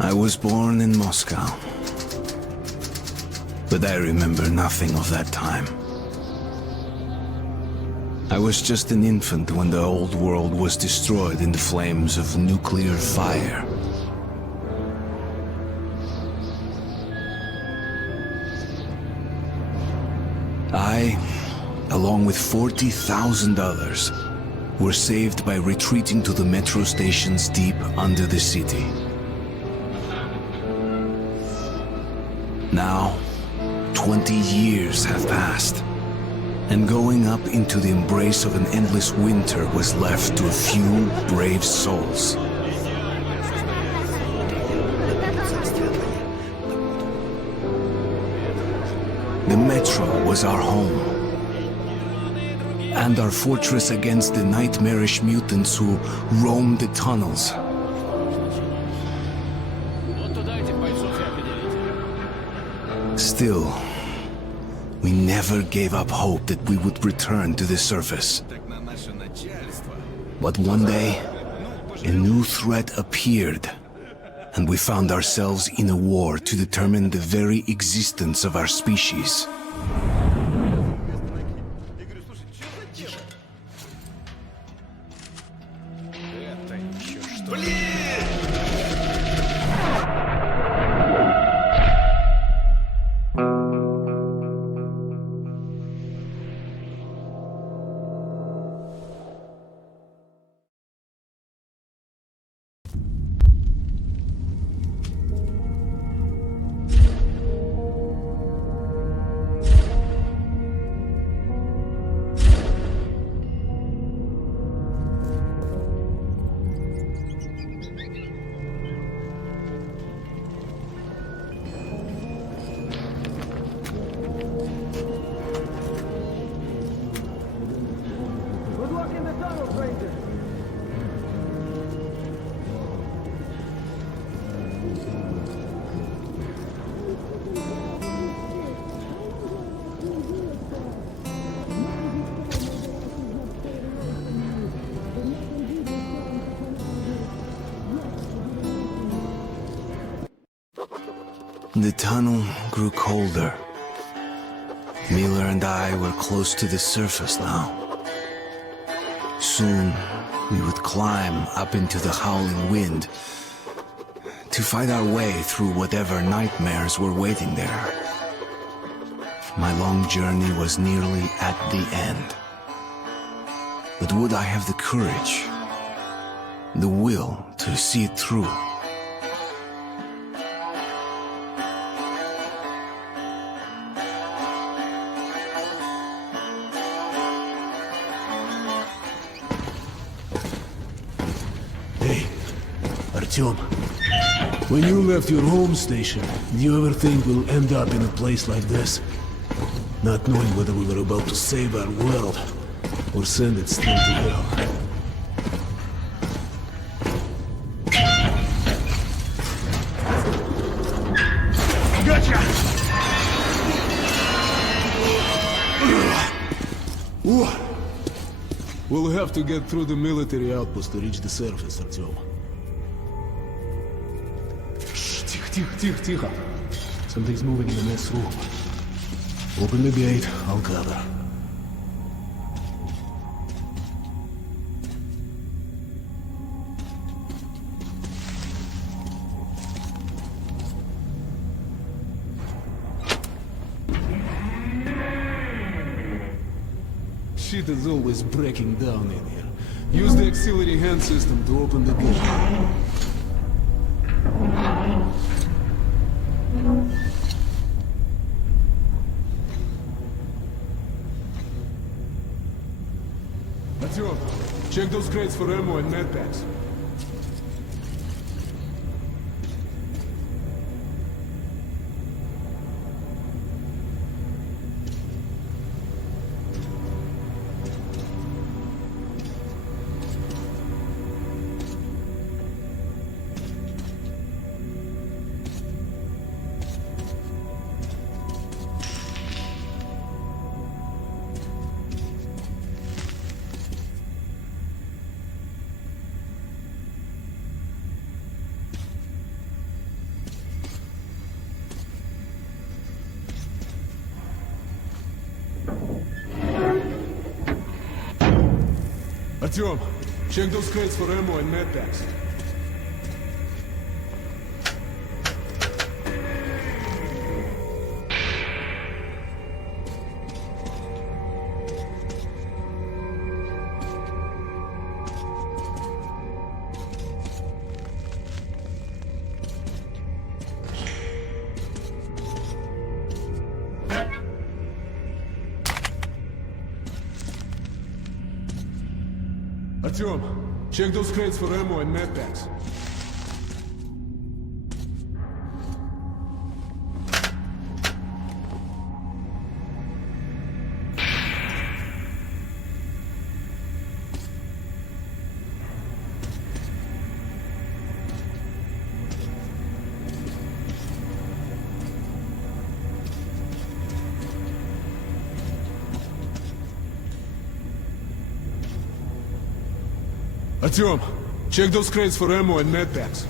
I was born in Moscow, but I remember nothing of that time. I was just an infant when the old world was destroyed in the flames of nuclear fire. I, along with 40,000 others, were saved by retreating to the metro stations deep under the city. Now, 20 years have passed, and going up into the embrace of an endless winter was left to a few brave souls. The metro was our home, and our fortress against the nightmarish mutants who roamed the tunnels. Still, we never gave up hope that we would return to the surface. But one day, a new threat appeared, and we found ourselves in a war to determine the very existence of our species. The tunnel grew colder. Miller and I were close to the surface now. Soon, we would climb up into the howling wind to fight our way through whatever nightmares were waiting there. My long journey was nearly at the end. But would I have the courage, the will to see it through? Artyom, when you left your home station, did you ever think we'll end up in a place like this? Not knowing whether we were about to save our world, or send it straight to hell. Gotcha! We'll have to get through the military outpost to reach the surface, Artyom. Тихо. Something's moving in the next room. Open the gate, I'll cover. Shit is always breaking down in here. Use the auxiliary hand system to open the gate. Artyom, check those crates for ammo and medpacks. Artyom, check those crates for ammo and medpacks. Artyom, check those crates for ammo and medpacks. Artyom, check those crates for ammo and medpacks.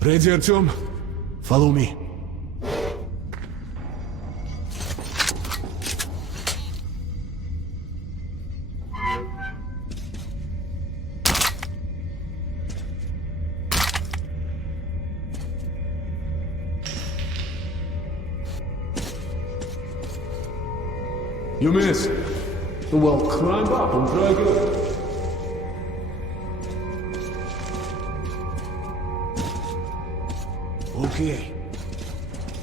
Ready, Artyom? Follow me. You missed. Well, climb up and drag it up. Okay,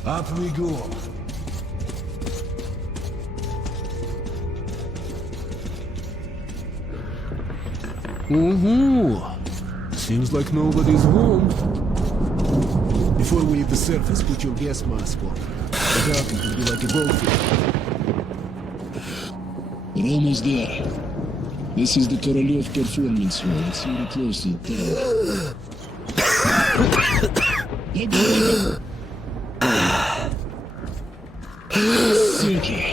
up we go. Seems like nobody's home. Before we leave the surface, put your gas mask on. The dark could be like a goldfish. We're almost there. This is the Korolev performance room. It's really close to the Suki.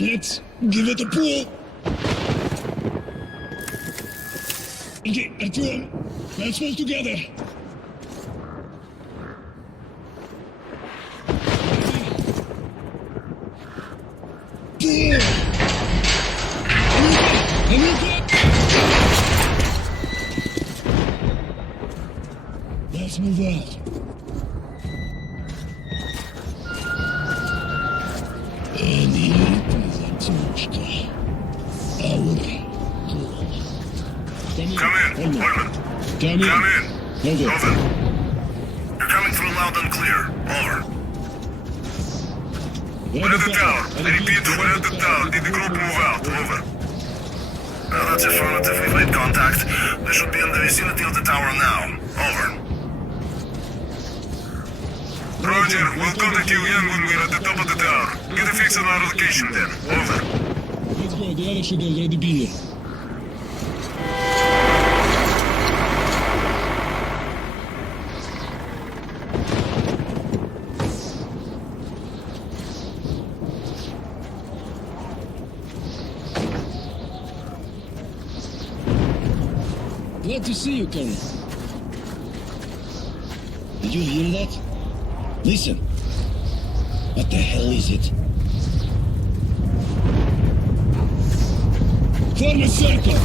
Let's give it a pull. Okay, Artyom, let's move together. Pull! Let's move out. And here is a Tumushka. Our goal. Come in, Orman. Come in. Over. You're coming through loud and clear. Over. We're at the tower. I repeat, we're at the tower. Did the group move out? Over. That's affirmative. We've made contact. We should be in the vicinity of the tower now. Over. Roger, we'll contact you again when we're at the top of the tower. Get a fix on our location then. Over. Let's go. The others should already be here. Glad to see you, Colonel. Did you hear that? Listen. What the hell is it? Form a circle!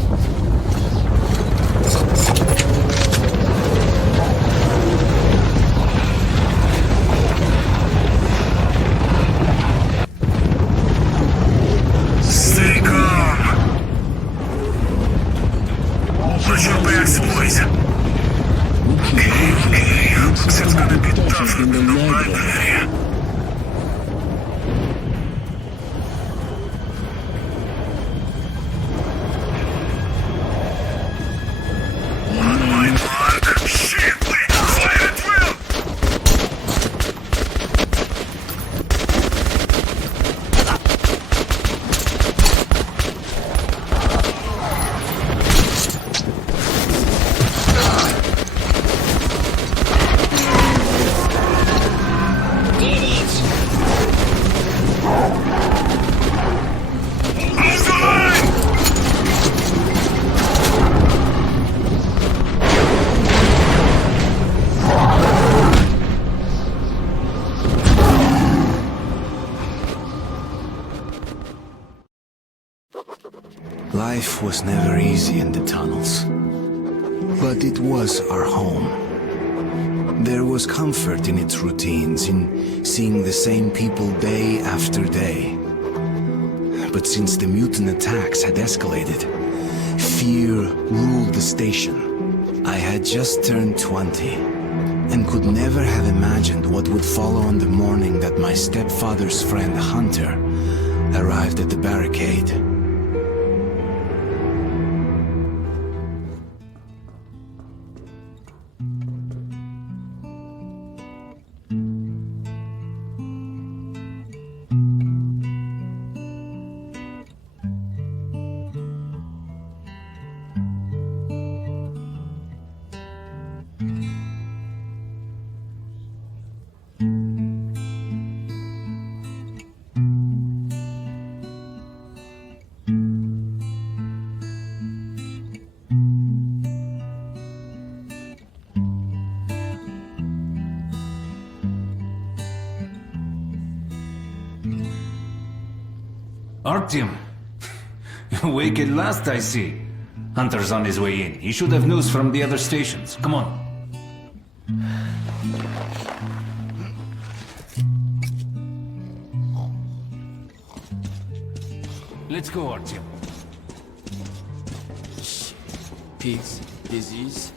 Stay calm. Watch your backs, boys. Okay. Looks it's gonna be tough with the library. On my mark. Shit, wait. Fire at will. Hold the line. Life was never easy in the tunnels, but it was our home. There was comfort in its routines, in seeing the same people day after day. But since the mutant attacks had escalated, fear ruled the station. I had just turned 20, and could never have imagined what would follow on the morning that my stepfather's friend Hunter arrived at the barricade. Artyom, awake at last, I see. Hunter's on his way in. He should have news from the other stations. Come on. Let's go, Artyom. Pigs, disease.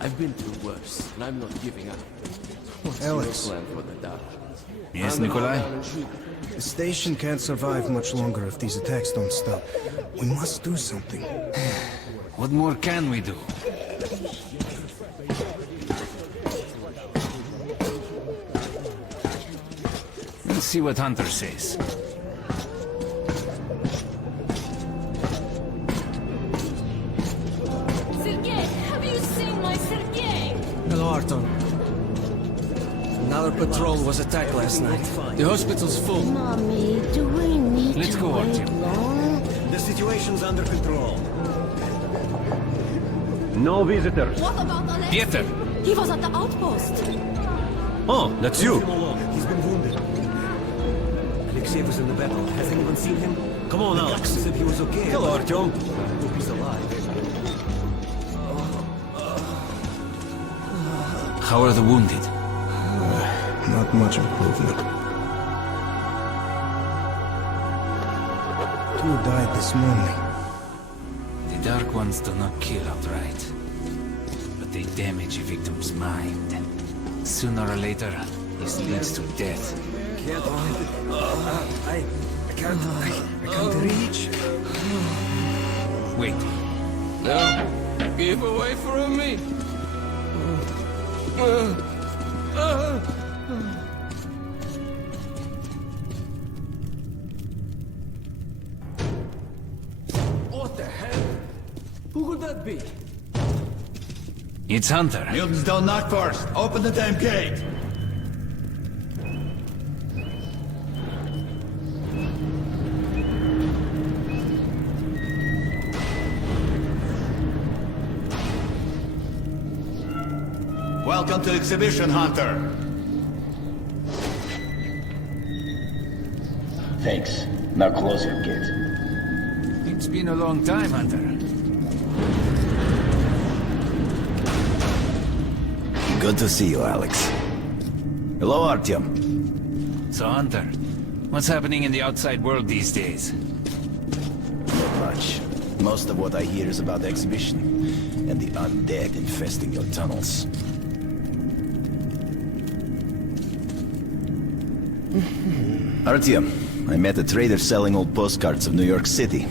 I've been through worse, and I'm not giving up. What's Alex. your plan for the dark? Yes, I'm Nikolai? going down and shoot. The station can't survive much longer if these attacks don't stop. We must do something. What more can we do? Let's see what Hunter says. Sergei, have you seen my Sergei? Hello, Arton. Another patrol was attacked last night. The hospital's full. Mommy, do we need Let's to go, wait Artyom. long? The situation's under control. No visitors. What about Alexei? Pieter! He was at the outpost. Oh, that's you. He's been wounded. Alexei was in the battle. Has anyone seen him? Come on, Alex. Said he was okay. Hello, Artyom. Hope he's alive. How are the wounded? Not much improvement. 2 died this morning. The Dark Ones do not kill outright, but they damage a victim's mind. Sooner or later, this leads to death. I can't reach. Wait, No, give away from me. What the hell? Who could that be? it's Hunter. Mutants don't knock first. Open the damn gate. Welcome to Exhibition, Hunter. Thanks. Now close your gate. It's been a long time, Hunter. Good to see you, Alex. Hello, Artyom. So, Hunter, what's happening in the outside world these days? Not much. Most of what I hear is about the exhibition and the undead infesting your tunnels. Artyom, I met a trader selling old postcards of New York City.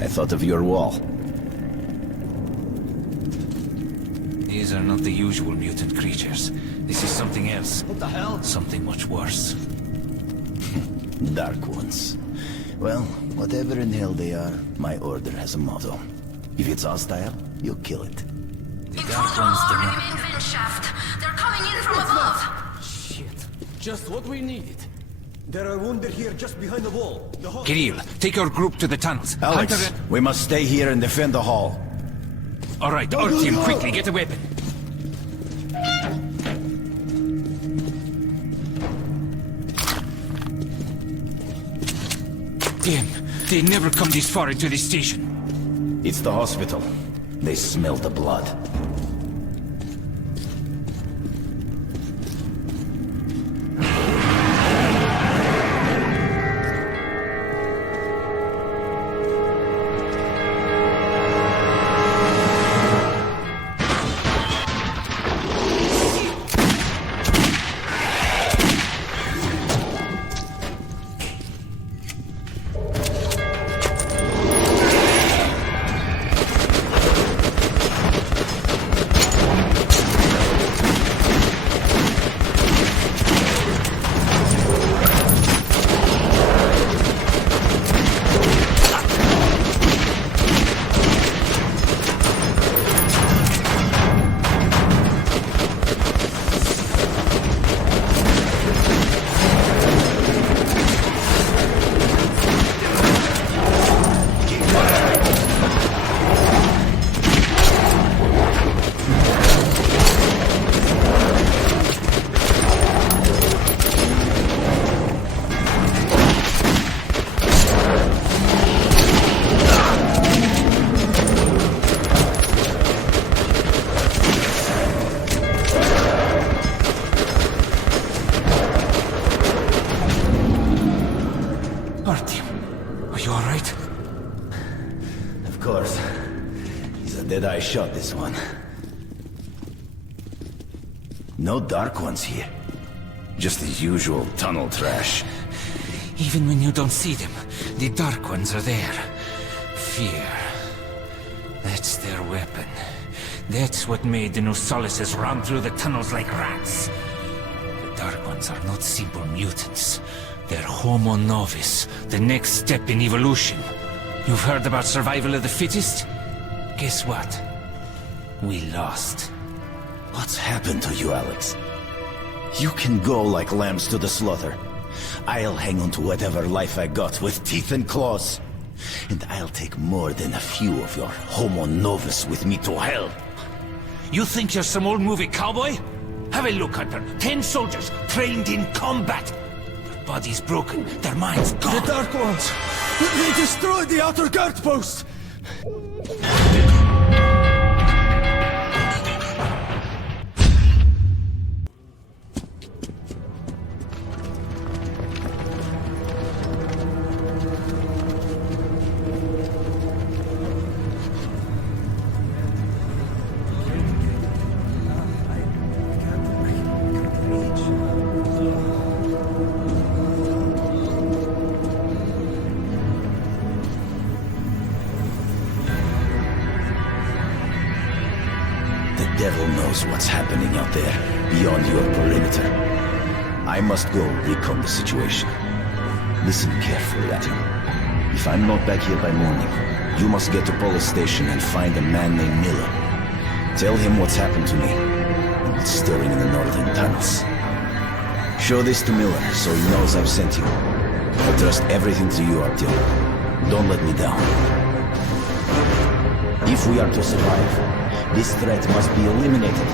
I thought of your wall. These are not the usual mutant creatures. This is something else. What the hell? Something much worse. Dark ones. Well, whatever in hell they are, my order has a motto. If it's hostile, you kill it. The Dark Ones do not... vent shaft. They're coming in from above. Shit. Just what we needed. There are wounded here just behind the wall. The hall. Kirill, take your group to the tunnels. Alex, Hunter... we must stay here and defend the hall. All right, our team, quickly, get a weapon. Damn, they never come this far into the station. It's the hospital. They smell the blood. I shot this one. No Dark Ones here. Just the usual tunnel trash. Even when you don't see them, the Dark Ones are there. Fear. That's their weapon. That's what made the Nosalises run through the tunnels like rats. The Dark Ones are not simple mutants. They're Homo Novus, the next step in evolution. You've heard about survival of the fittest? Guess what? We lost. What's happened to you, Alex? You can go like lambs to the slaughter. I'll hang on to whatever life I got with teeth and claws. And I'll take more than a few of your Homo Novus with me to hell. You think you're some old movie cowboy? Have a look, Hunter. 10 soldiers trained in combat. Their bodies broken, their minds gone. The Dark Ones! They destroyed the outer guard post! The devil knows what's happening out there, beyond your perimeter. I must go recon the situation. Listen carefully at him. If I'm not back here by morning, you must get to police station and find a man named Miller. Tell him what's happened to me, and what's stirring in the northern tunnels. Show this to Miller, so he knows I've sent you. I trust everything to you, Artyom. Don't let me down. If we are to survive, this threat must be eliminated.